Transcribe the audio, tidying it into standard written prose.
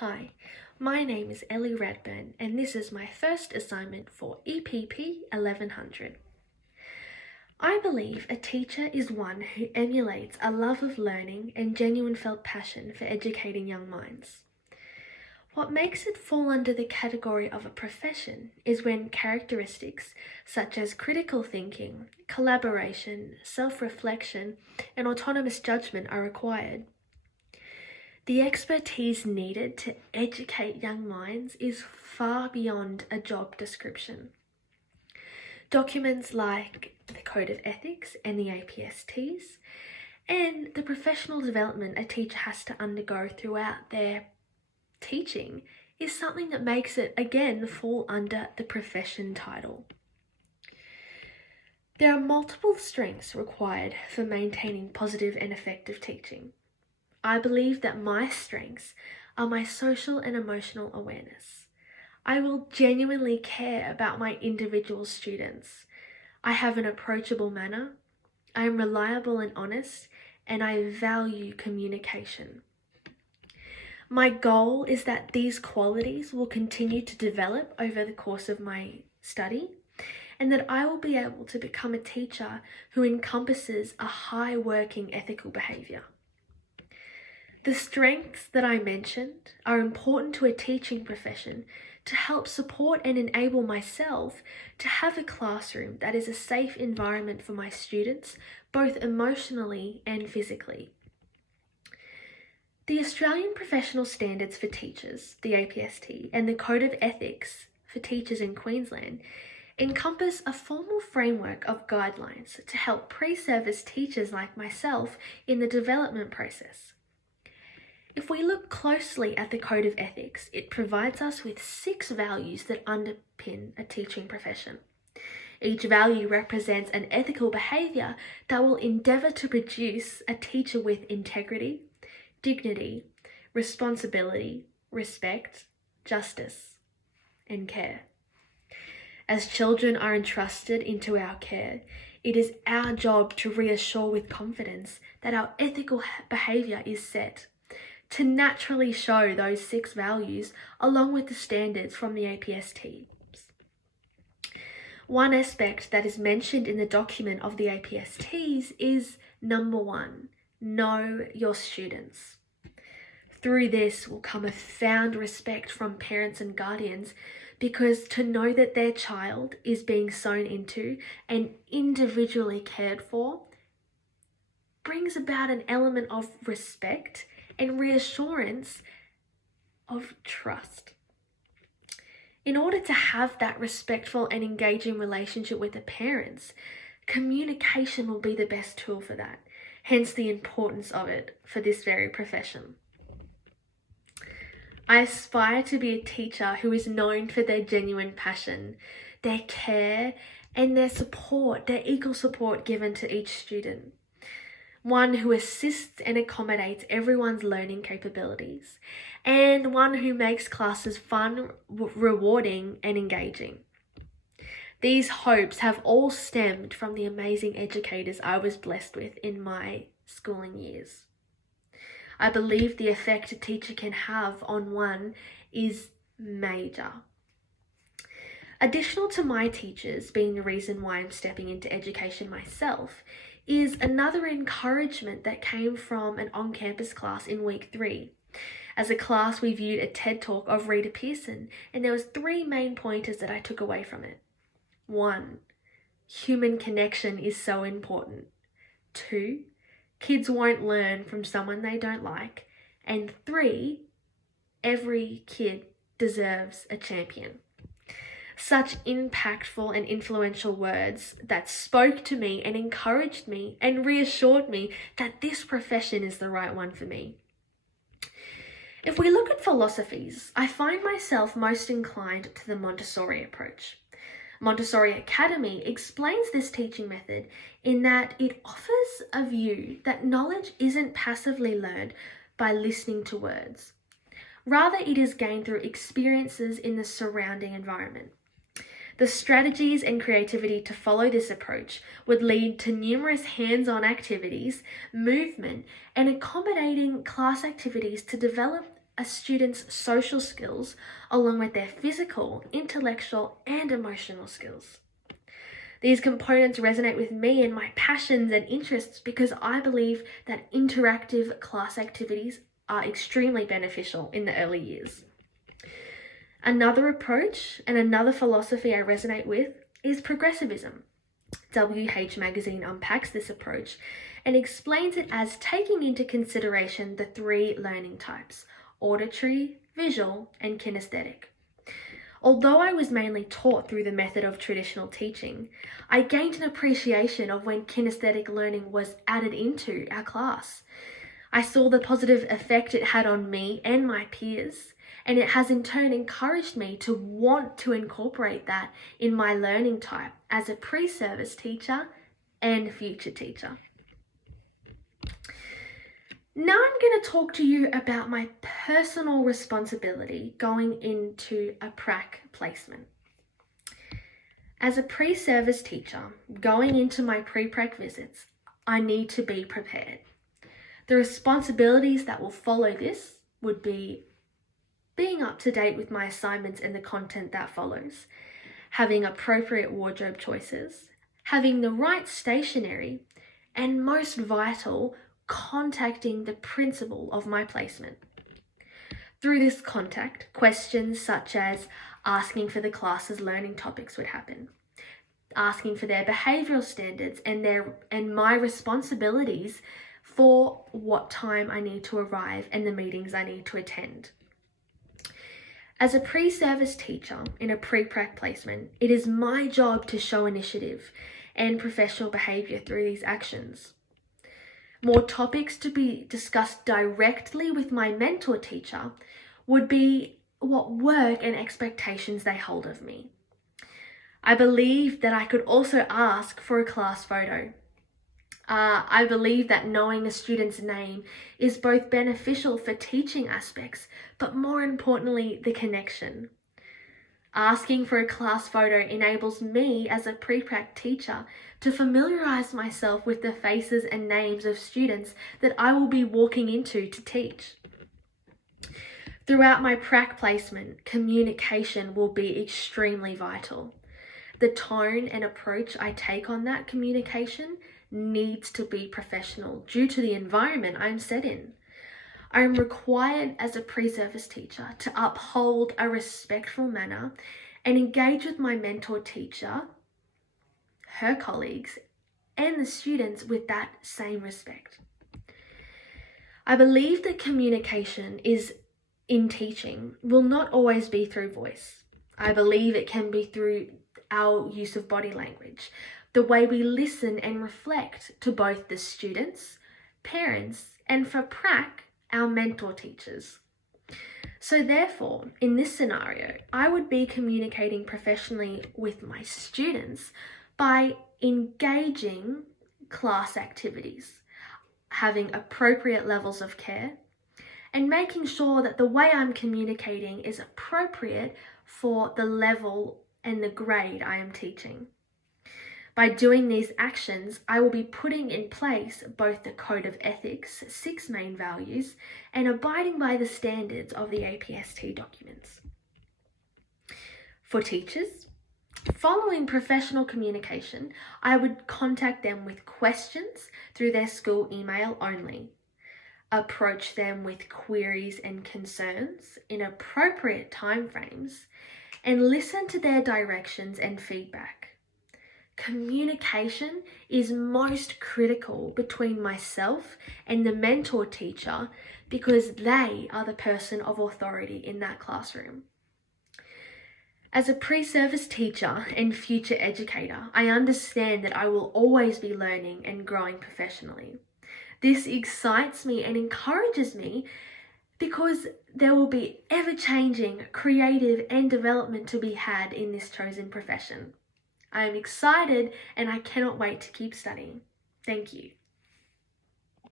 Hi, my name is Ellie Redburn and this is my first assignment for EPP 1100. I believe a teacher is one who emulates a love of learning and genuine felt passion for educating young minds. What makes it fall under the category of a profession is when characteristics such as critical thinking, collaboration, self-reflection, and autonomous judgment are required. The expertise needed to educate young minds is far beyond a job description. Documents like the Code of Ethics and the APSTs, and the professional development a teacher has to undergo throughout their teaching is something that makes it, again, fall under the profession title. There are multiple strengths required for maintaining positive and effective teaching. I believe that my strengths are my social and emotional awareness. I will genuinely care about my individual students. I have an approachable manner, I am reliable and honest, and I value communication. My goal is that these qualities will continue to develop over the course of my study, and that I will be able to become a teacher who encompasses a high working ethical behaviour. The strengths that I mentioned are important to a teaching profession to help support and enable myself to have a classroom that is a safe environment for my students, both emotionally and physically. The Australian Professional Standards for Teachers, the APST, and the Code of Ethics for Teachers in Queensland encompass a formal framework of guidelines to help pre-service teachers like myself in the development process. If we look closely at the Code of Ethics, it provides us with 6 values that underpin a teaching profession. Each value represents an ethical behaviour that will endeavour to produce a teacher with integrity, dignity, responsibility, respect, justice, and care. As children are entrusted into our care, it is our job to reassure with confidence that our ethical behaviour is set, to naturally show those 6 values along with the standards from the APSTs. One aspect that is mentioned in the document of the APSTs is number 1, know your students. Through this will come a found respect from parents and guardians, because to know that their child is being sown into and individually cared for brings about an element of respect and reassurance of trust. In order to have that respectful and engaging relationship with the parents, communication will be the best tool for that, hence the importance of it for this very profession. I aspire to be a teacher who is known for their genuine passion, their care, and their support, their equal support given to each student. One who assists and accommodates everyone's learning capabilities, and one who makes classes fun, rewarding, and engaging. These hopes have all stemmed from the amazing educators I was blessed with in my schooling years. I believe the effect a teacher can have on one is major. Additional to my teachers being the reason why I'm stepping into education myself is another encouragement that came from an on-campus class in week 3. As a class, we viewed a TED Talk of Rita Pearson, and there was 3 main pointers that I took away from it. 1, human connection is so important. 2, kids won't learn from someone they don't like. And 3, every kid deserves a champion. Such impactful and influential words that spoke to me and encouraged me and reassured me that this profession is the right one for me. If we look at philosophies, I find myself most inclined to the Montessori approach. Montessori Academy explains this teaching method in that it offers a view that knowledge isn't passively learned by listening to words. Rather, it is gained through experiences in the surrounding environment. The strategies and creativity to follow this approach would lead to numerous hands-on activities, movement, and accommodating class activities to develop a student's social skills along with their physical, intellectual, and emotional skills. These components resonate with me and my passions and interests because I believe that interactive class activities are extremely beneficial in the early years. Another approach and another philosophy I resonate with is progressivism. WH Magazine unpacks this approach and explains it as taking into consideration the three learning types: auditory, visual, and kinesthetic. Although I was mainly taught through the method of traditional teaching, I gained an appreciation of when kinesthetic learning was added into our class. I saw the positive effect it had on me and my peers, and it has in turn encouraged me to want to incorporate that in my learning type as a pre-service teacher and future teacher. Now I'm going to talk to you about my personal responsibility going into a prac placement. As a pre-service teacher, going into my pre-prac visits, I need to be prepared. The responsibilities that will follow this would be being up to date with my assignments and the content that follows, having appropriate wardrobe choices, having the right stationery, and most vital, contacting the principal of my placement. Through this contact, questions such as asking for the class's learning topics would happen, asking for their behavioural standards and my responsibilities for what time I need to arrive and the meetings I need to attend. As a pre-service teacher in a pre-prac placement, it is my job to show initiative and professional behaviour through these actions. More topics to be discussed directly with my mentor teacher would be what work and expectations they hold of me. I believe that I could also ask for a class photo. I believe that knowing a student's name is both beneficial for teaching aspects, but more importantly, the connection. Asking for a class photo enables me as a pre-prac teacher to familiarise myself with the faces and names of students that I will be walking into to teach. Throughout my prac placement, communication will be extremely vital. The tone and approach I take on that communication needs to be professional due to the environment I'm set in. I am required as a pre-service teacher to uphold a respectful manner and engage with my mentor teacher, her colleagues, and the students with that same respect. I believe that communication in teaching will not always be through voice. I believe it can be through our use of body language, the way we listen and reflect to both the students, parents, and for prac, our mentor teachers. So therefore, in this scenario, I would be communicating professionally with my students by engaging class activities, having appropriate levels of care, and making sure that the way I'm communicating is appropriate for the level and the grade I am teaching. By doing these actions, I will be putting in place both the Code of Ethics, 6 main values, and abiding by the standards of the APST documents. For teachers, following professional communication, I would contact them with questions through their school email only. Approach them with queries and concerns in appropriate timeframes, and listen to their directions and feedback. Communication is most critical between myself and the mentor teacher because they are the person of authority in that classroom. As a pre-service teacher and future educator, I understand that I will always be learning and growing professionally. This excites me and encourages me because there will be ever-changing, creative and development to be had in this chosen profession. I am excited and I cannot wait to keep studying. Thank you.